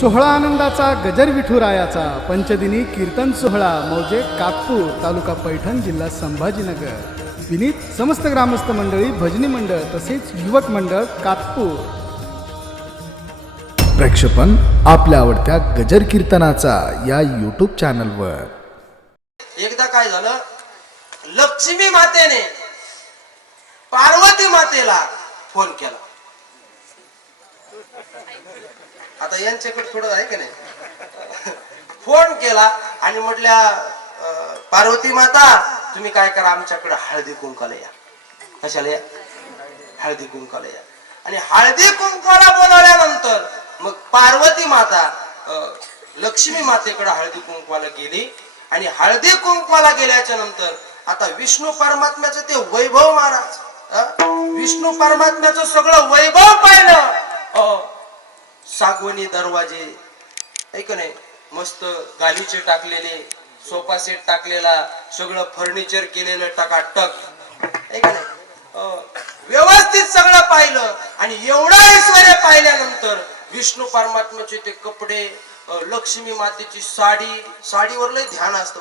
सोहळा आनंदाचा गजर विठुरायाचा. पंचदिनी कीर्तन सोहळा मौजे कातपूर तालुका पैठण जिल्हा संभाजीनगर. विनीत समस्त ग्रामस्थ मंडळी भजनी मंडळ तसेच युवक मंडळ कातपूर प्रेक्षपण आपल्या आवडत्या गजर कीर्तनाचा या यूट्यूब चॅनलवर एकदा काय झालं? लक्ष्मी मातेने पार्वती मातेला फोन केला. आता यांच्याकडे थोडं आहे की नाही? फोन केला आणि म्हटल्या पार्वती माता तुम्ही काय करा आमच्याकडे हळदी कुंकाला या. कशाला या? हळदी कुंकाला या. आणि हळदी कुंकाला बोलावल्यानंतर मग पार्वती माता लक्ष्मी मातेकडे हळदी कुंकवाला गेली. आणि हळदी कुंकवाला गेल्याच्यानंतर आता विष्णू परमात्म्याचं ते वैभव महाराज विष्णू परमात्म्याचं सगळं वैभव पाहिलं. सागवणी दरवाजे. ऐक नाही? मस्त गालीचे टाकलेले सोफा सेट टाकलेला सगळं फर्निचर केलेलं टकाटक. ऐक नाही? अं, व्यवस्थित सगळं पाहिलं आणि एवढं ऐश्वर्य पाहिल्यानंतर विष्णू परमात्म्याचे ते कपडे लक्ष्मी मातेची साडी साडीवर लय ध्यान असतं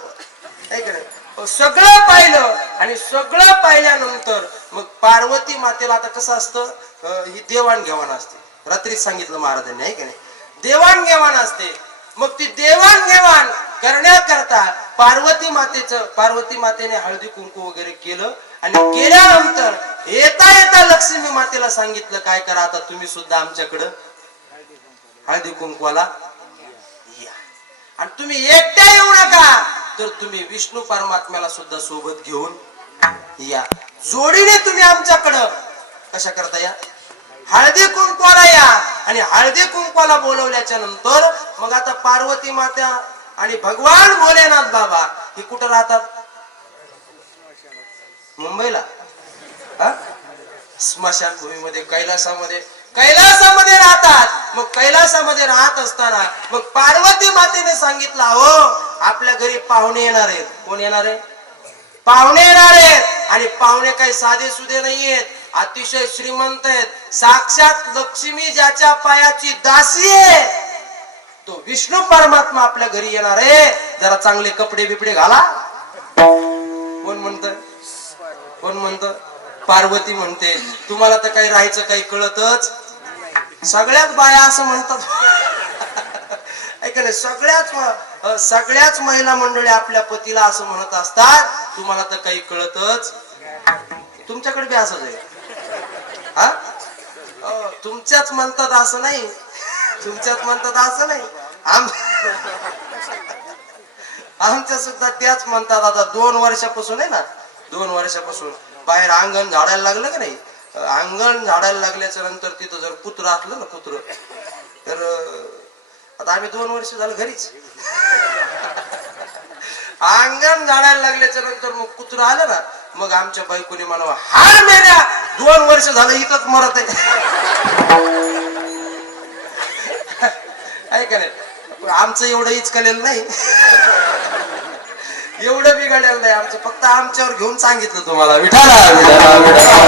ऐक नाही? सगळं पाहिलं आणि सगळं पाहिल्यानंतर मग पार्वती मातेला आता कसं असतं? ही देवाणघेवाण असते. रात्रीच सांगितलं महाराजांनी आहे की नाही? देवाणघेवाण असते. मग ती देवाणघेवाण करण्याकरता पार्वती मातेचं पार्वती मातेने हळदी कुंकू वगैरे केलं आणि केल्यानंतर येता येता लक्ष्मी मातेला सांगितलं काय करा आता तुम्ही सुद्धा आमच्याकडं? हळदी कुंकवाला या. आणि तुम्ही एकट्या येऊ नका तर तुम्ही विष्णू परमात्म्याला सुद्धा सोबत घेऊन या. जोडीने तुम्ही आमच्याकडं. कशा करता या? हळदी कुंकवाला या. आणि हळदी कुंकवाला बोलवल्याच्या नंतर मग आता पार्वती माता आणि भगवान भोलेनाथ बाबा हे कुठं राहतात? मुंबईला. स्मशान भूमीमध्ये कैलासामध्ये. कैलासामध्ये राहतात. मग कैलासामध्ये राहत असताना मग पार्वती मातेने सांगितलं हो आपल्या घरी पाहुणे येणार आहेत. कोण येणार आहे? पाहुणे येणार आहेत. आणि पाहुणे काही साधे सुधे नाहीयेत. अतिशय श्रीमंत आहेत. साक्षात लक्ष्मी ज्याच्या पायाची दासी आहे तो विष्णू परमात्मा आपल्या घरी येणार आहे. जरा चांगले कपडे बिपडे घाला. कोण म्हणत? कोण म्हणत? पार्वती म्हणते. तुम्हाला तर काही राहायचं काही कळतच. सगळ्याच बाया असं म्हणतात. ऐक नाही सगळ्याच सगळ्याच महिला मंडळी आपल्या पतीला असं म्हणत असतात. तुम्हाला तर काही कळतच. तुमच्याकडे बी असंच आहे. हो, तुमच्याच म्हणतात असं नाही. तुमच्यात म्हणतात असं नाही. आम आमच्या सुद्धा त्याच म्हणतात आता दोन वर्षापासून आहे ना. दोन वर्षापासून. बाहेर अंगण झाडायला लागलं का नाही? अंगण झाडायला लागल्याच्या नंतर तिथं जर कुत्र असलं ना कुत्र तर आता आम्ही दोन वर्ष झालं घरीच. अंगण झाडायला लागल्याच्या नंतर मग कुत्र आलं ना मग आमच्या बायकोने म्हणावं हार मेल्या दोन वर्ष झालं इथंच मरत आहे. आहे का नाही आमचं एवढं इचकलेलं नाही. एवढं बिघडलेलं नाही आमचं फक्त आमच्यावर घेऊन सांगितलं तुम्हाला. विठाला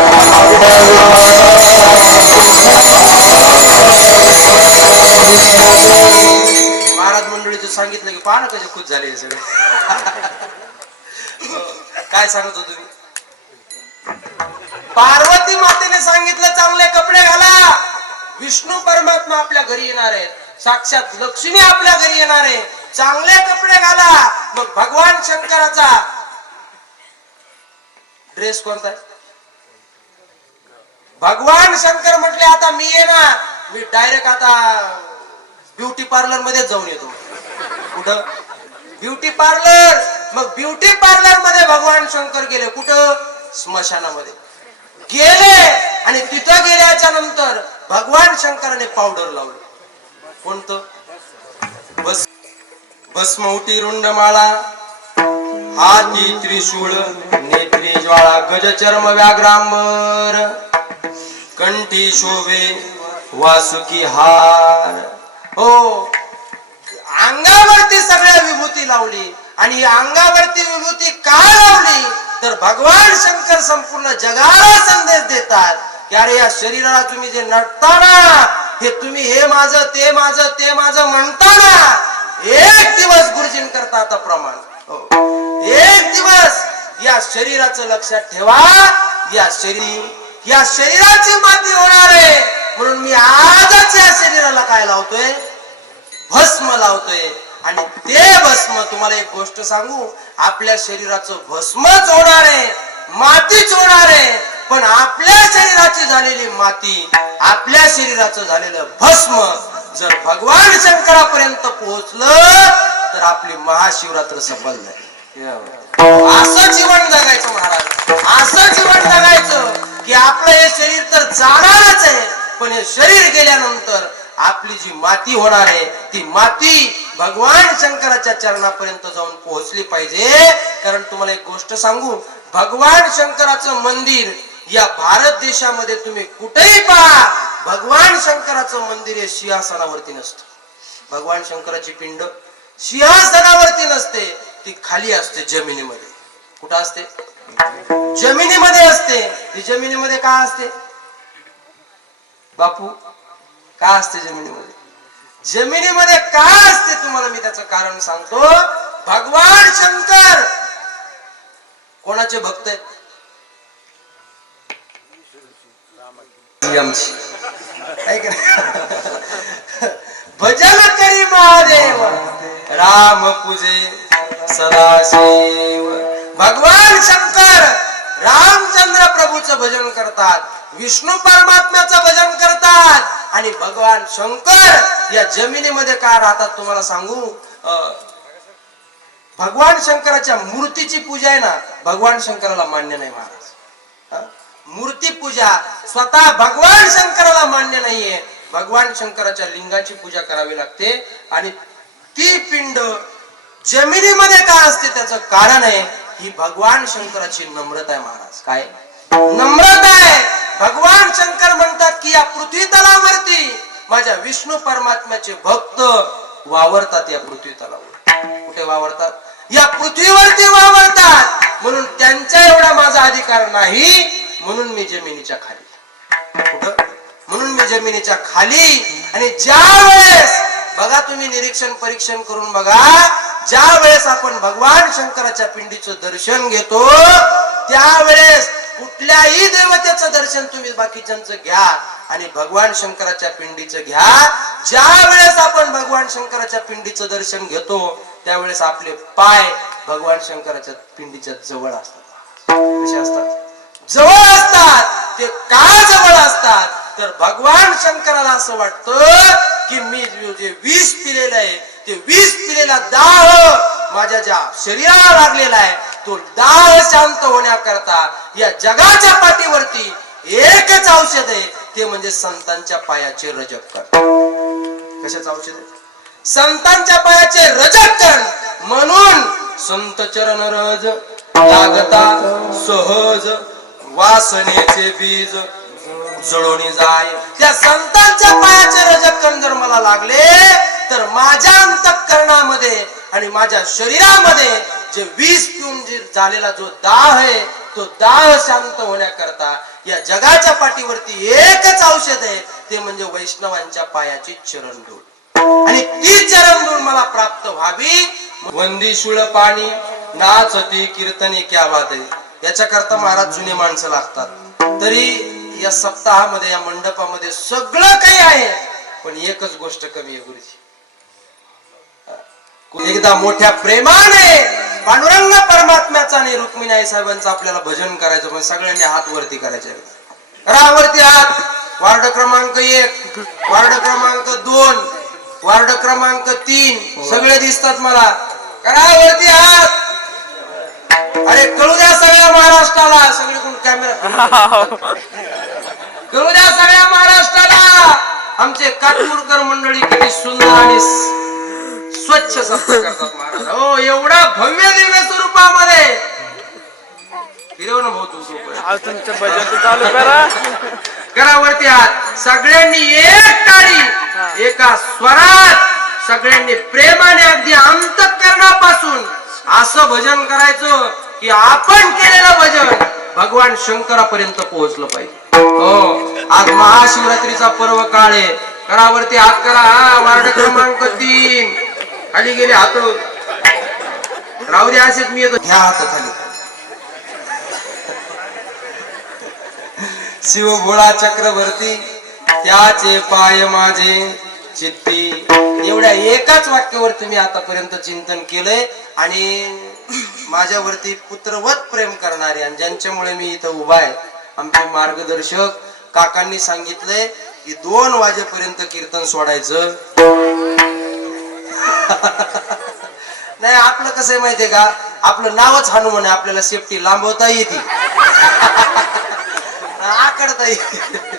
महाराज मंडळीचं सांगितलं की पाहणं कसे खुश झाले हे सगळे. काय सांगत होतो तुम्ही पार्वती मातेने सांगितलं चांगले कपडे घाला. विष्णू परमात्मा आपल्या घरी येणार आहेत. साक्षात लक्ष्मी आपल्या घरी येणार आहे. चांगले कपडे घाला. मग भगवान शंकराचा ड्रेस कोणता? आहे भगवान शंकर म्हटले आता मी येणार. मी डायरेक्ट आता ब्युटी पार्लरमध्ये जाऊन येतो. कुठं? ब्युटी पार्लर मग ब्युटी पार्लरमध्ये भगवान शंकर गेले. कुठं? स्मशानामध्ये. गेले आणि तिथं गेल्याच्यानंतर भगवान शंकराने पावडर लावलं. कोणतं? बस भस्मवटी रुंडमाळा हाती त्रिशूळ नेत्री ज्वाळा गज चर्म व्याघ्रांबर कंठी शोभे वासुकी हार. हो अंगावरती सगळ्या विभूती लावली आणि अंगावरती विभूती का लावली? तर भगवान शंकर संपूर्ण जगाला संदेश देतात की अरे या शरीराला तुम्ही जे नटताना हे तुम्ही हे माझं ते माझं ते माझं म्हणताना एक दिवस गुरुजीं करता आता प्रमाण. हो. एक दिवस या शरीराचं लक्षात ठेवा या शरीर या शरीराची माती होणार आहे. म्हणून मी आजच या शरीराला काय लावतोय? भस्म लावतोय. आणि ते भस्म तुम्हाला एक गोष्ट सांगू आपल्या शरीराचं भस्मच होणार आहे मातीच होणार आहे पण आपल्या शरीराची झालेली माती आपल्या शरीराचं झालेलं भस्म जर भगवान शंकरापर्यंत पोहोचलं तर आपली महाशिवरात्र सफल झाली. असं जीवन जगायचं महाराज असं जीवन जगायचं की आपलं हे शरीर तर जाणारच आहे पण हे शरीर गेल्यानंतर आपली जी माती होणार आहे ती माती भगवान शंकराच्या चरणापर्यंत जाऊन पोहोचली पाहिजे. कारण तुम्हाला एक गोष्ट सांगू भगवान शंकराचं मंदिर या भारत देशामध्ये तुम्ही कुठेही पहा भगवान शंकराचं मंदिर हे सिंहासनावरती नसतं. भगवान शंकराची पिंड सिंहासनावरती नसते ती खाली असते जमिनीमध्ये. कुठं असते? जमिनीमध्ये असते. ती जमिनीमध्ये का असते? बापू का असते जमिनीमध्ये? जमिनीमध्ये काय असते तुम्हाला मी त्याचं कारण सांगतो? भगवान शंकर! कोणाचे भक्त भजन करी महादेव. राम पूजे सदाशिव. भगवान शंकर रामचंद्र प्रभूचं भजन करतात. विष्णू परमात्म्याचं भजन करतात. आणि भगवान शंकर या जमिनीमध्ये काय राहतात तुम्हाला सांगू? भगवान शंकराच्या मूर्तीची पूजा आहे ना भगवान शंकराला मान्य नाही महाराज. मूर्ती पूजा स्वतः भगवान शंकराला मान्य नाहीये. भगवान शंकराच्या लिंगाची पूजा करावी लागते आणि ती पिंड जमिनीमध्ये का असते त्याचं कारण आहे ही भगवान शंकराची नम्रता आहे महाराज. काय? नम्रता आहे. भगवान शंकर म्हणतात की या पृथ्वी तलावरती माझ्या विष्णू परमात्म्याचे भक्त वावरतात या पृथ्वी तलावर. कुठे वावरतात? या पृथ्वीवरती वावरतात. म्हणून त्यांचा एवढा माझा अधिकार नाही. म्हणून मी जमिनीच्या खाली. म्हणून मी जमिनीच्या खाली. आणि ज्या वेळेस बघा तुम्ही निरीक्षण परीक्षण करून बघा. ज्या वेळेस आपण भगवान शंकराच्या पिंडीचं दर्शन घेतो त्यावेळेस कुठल्याही देवतेचं दर्शन तुम्ही बाकीच्यांचं घ्या आणि भगवान शंकराच्या पिंडीचं घ्या. ज्या वेळेस आपण भगवान शंकराच्या पिंडीचं दर्शन घेतो त्यावेळेस आपले पाय भगवान शंकराच्या पिंडीच्या जवळ असतात. कसे असतात? जवळ असतात. ते का जवळ असतात? तर भगवान शंकराला असं वाटतं की मी जे- विष पिलेलं आहे ते विष पिलेला दाह माझ्या ज्या शरीराला लागलेला आहे तो दाह शांत होण्याकरता या जगाच्या पाठीवरती एकच औषध आहे ते म्हणजे संतांच्या पायाचे रजक्कण कशाच औषध आहे? संतांच्या पायाचे रजक्कण म्हणून संत चरण रज लागता सहज वासनेचे बीज जळून जाय त्या संतांच्या पायाचे रजक्कण जर मला लागले तर माझ्या अंतकरणामध्ये आणि माझ्या शरीरामध्ये जे विष पिऊन झालेला जो दाह आहे तो दाह शांत होण्याकरता या जगाच्या पाठीवरती एकच औषध आहे ते म्हणजे वैष्णवांच्या पायाची चरणधूळ. आणि ती चरणधूळ मला प्राप्त व्हावी. वंदी शुळ पाणी नाचती कीर्तने क्या बात. आहे याच्याकरता महाराज जुने माणसं लागतात. तरी या सप्ताहामध्ये या मंडपामध्ये सगळं काही आहे. पण एकच गोष्ट कमी आहे गुरुजी. एकदा मोठ्या प्रेमाने पांडुरंग परमात्म्याचा आणि रुक्मिणी साहेबांचं आपल्याला भजन करायचं पण सगळ्यांनी हात वरती करायचे. करा वरती हात. वार्ड क्रमांक एक वार्ड क्रमांक दोन वार्ड क्रमांक तीन. सगळे दिसतात मला. करा वरती हात. अरे कळू द्या सगळ्या महाराष्ट्राला. सगळीकडून कॅमेरा कळू द्या सगळ्या महाराष्ट्राला. आमचे काटपूरकर मंडळी किती सुंदर आणि स्वच्छ सफाई करतात महाराज. हो एवढा भव्य दिव्य स्वरूपामध्ये. फिरव ना भाऊ तू कृपया. आज तुमचं भजन चालू करा. करा वरती हात. सगळ्यांनी एक टाळी एका स्वरात सगळ्यांनी प्रेमाने अगदी अंतकरणापासून असं भजन करायचं की आपण केलेलं भजन भगवान शंकरापर्यंत पोहोचलं पाहिजे. हो. आज महाशिवरात्रीचा पर्व काळ आहे. करावरती हात करा. हा वार्ड क्रमांक तीन. खाली गेले हात. राहू दे असेच मी येतो. घ्या हात खाली. शिव गोळा चक्रवर्ती त्याचे पाय माझे. चित्ती. एवढ्या एकाच वाक्यावरती मी आतापर्यंत चिंतन केलंय आणि माझ्यावरती पुत्रवत प्रेम करणारे आणि ज्यांच्यामुळे मी इथं उभा आहे आमचे मार्गदर्शक काकांनी सांगितलंय की दोन वाजेपर्यंत कीर्तन सोडायचं. नाही आपलं कसं आहे माहितीये का? आपलं नावच हनुमान आहे आपल्याला सेफ्टी लांबवता येते. आकडता येते.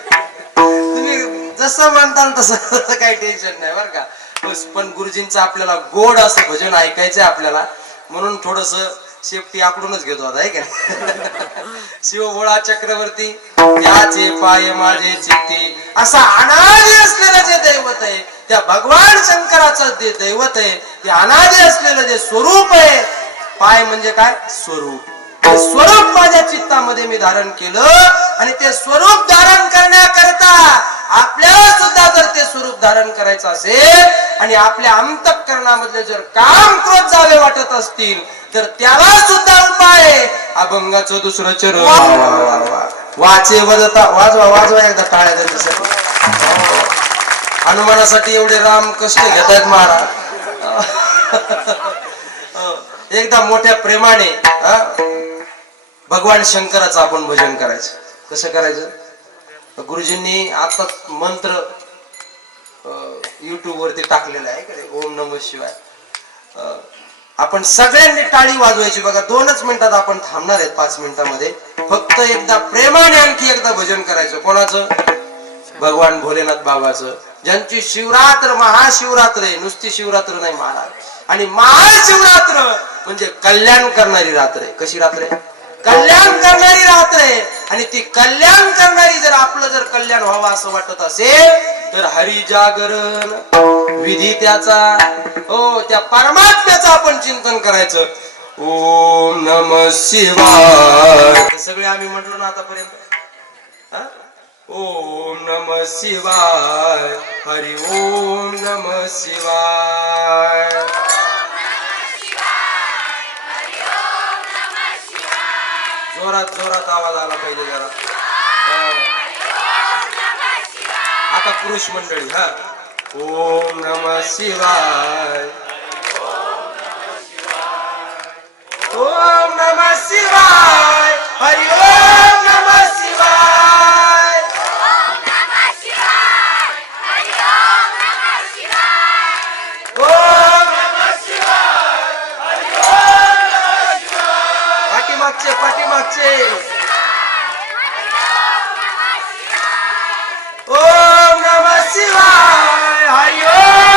जसं म्हणता तसं काही टेन्शन नाही बरं का. पण गुरुजींचं आपल्याला गोड असं भजन ऐकायचंय आपल्याला. म्हणून थोडस सेफ्टी आकडूनच घेतो आता आहे का नाही? शिवभोळा चक्रवर्ती त्याचे पाय माझे चित्ती असा अनादी असलेलं जे दैवत आहे त्या भगवान शंकराचं जे दैवत आहे ते अनादी असलेलं जे स्वरूप आहे पाय म्हणजे काय? स्वरूप. ते स्वरूप माझ्या चित्तामध्ये मी धारण केलं आणि ते स्वरूप धारण करण्याकरता आपल्याला सुद्धा जर ते स्वरूप धारण करायचं असेल आणि आपल्या अंतकरणामधले जर काम क्रोध जावे वाटत असतील तर त्याला सुद्धा उपाय आहे. अभंगाचं दुसरं चरण. वाचे वदता वाजवा वाजवा एकदा टाळ्या त्यांच्यासाठी हनुमानासाठी एवढे राम कष्ट घेत आहेत महाराज एकदा मोठ्या प्रेमाने भगवान शंकराचं आपण भजन करायचं. कसं करायचं? गुरुजींनी आता मंत्र युट्यूब वरती टाकलेला आहे ओम नम शिवाय. आपण सगळ्यांनी टाळी वाजवायची बघा दोनच मिनिटात आपण थांबणार आहेत पाच मिनिटामध्ये. फक्त एकदा प्रेमाने आणखी एकदा भजन करायचं. कोणाचं? भगवान भोलेनाथ बाबाचं. ज्यांची शिवरात्र महाशिवरात्र आहे नुसती शिवरात्र नाही महाराज. आणि महाशिवरात्र म्हणजे कल्याण करणारी रात्र आहे. कशी रात्र आहे? कल्याण करणारी रात्र आहे आणि ती कल्याण करणारी जर आपलं जर कल्याण व्हावं असं वाटत असेल तर हरिजागरण विधी त्याचा हो त्या परमात्म्याचं आपण चिंतन करायचं. ओम नम शिवाय. हे सगळे आम्ही म्हटलो ना आतापर्यंत. हा? ओम नम शिवाय. हरि ओम नम शिवाय. जोरात जोरात आवाज आला पाहिजे जरा. आता पुरुष मंडळी हा. ओम नम शिवाय. ओम नम शिवाय. हरि पाठीमागचे. पाठीमागचे ओम नम शिवाय. हरिओम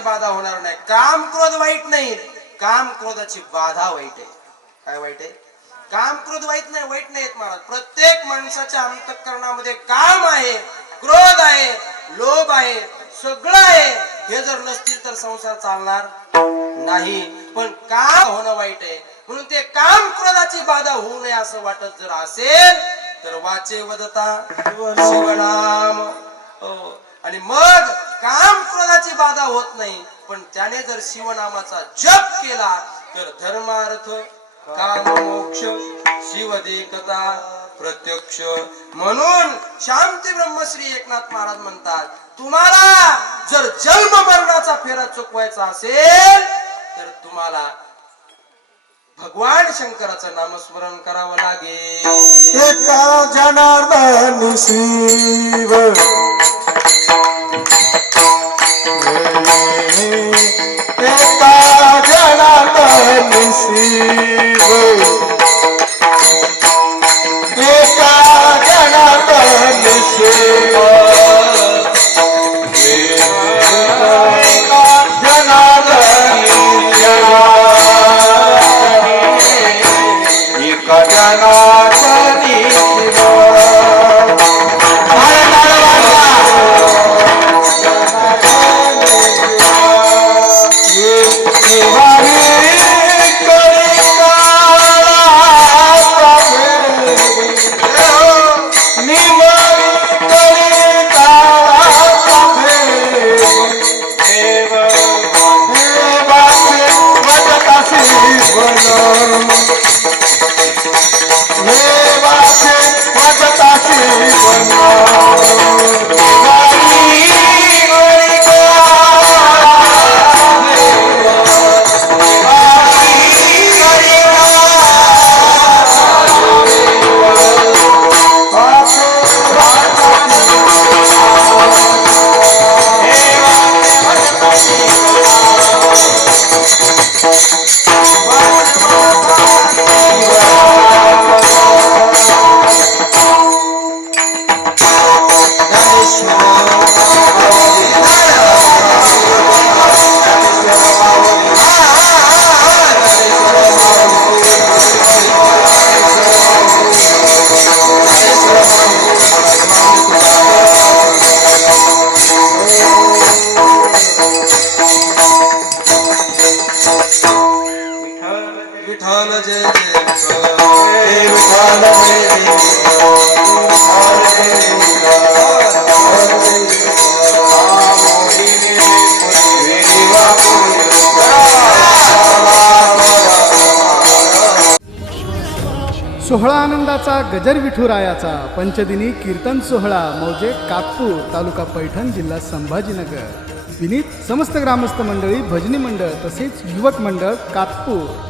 कामाची बाधा होणार नाही. काम क्रोध वाईट नाही. काम क्रोधाची बाधा वाईट आहे. काय वाईट आहे? काम क्रोध वाईट नाही वाईट नाहीत महाराज. प्रत्येक माणसाच्या अंतकरणामध्ये काम आहे क्रोध आहे लोभ आहे सगळं आहे. हे जर नसतील तर संसार चालणार नाही. पण काम होणं वाईट आहे. म्हणून ते काम क्रोधाची बाधा होऊ नये असं वाटत जर असेल तर वाचे वदता शिवनाम. हो. आणि मग काम क्रोधाची बाधा होत नाही. पण त्याने जर शिवनामाचा जप केला तर धर्मार्थ काम मोक्ष शिवदेकता प्रत्यक्ष. म्हणून शांती ब्रह्मश्री एकनाथ महाराज म्हणतात तुम्हाला जर जन्म मरणाचा फेरा चुकवायचा असेल तर तुम्हाला भगवान शंकराचं नामस्मरण करावं लागेल. एका जनार्दन शिव. जनार्दन विठ्ठल जय जय सोहळा आनंदाचा गजर विठुरायाचा. पंचदिनी कीर्तन सोहळा मौजे कापूर तालुका पैठण जिल्हा संभाजीनगर. विनीत समस्त ग्रामस्थ मंडळी भजनी मंडळ तसेच युवक मंडळ कापूर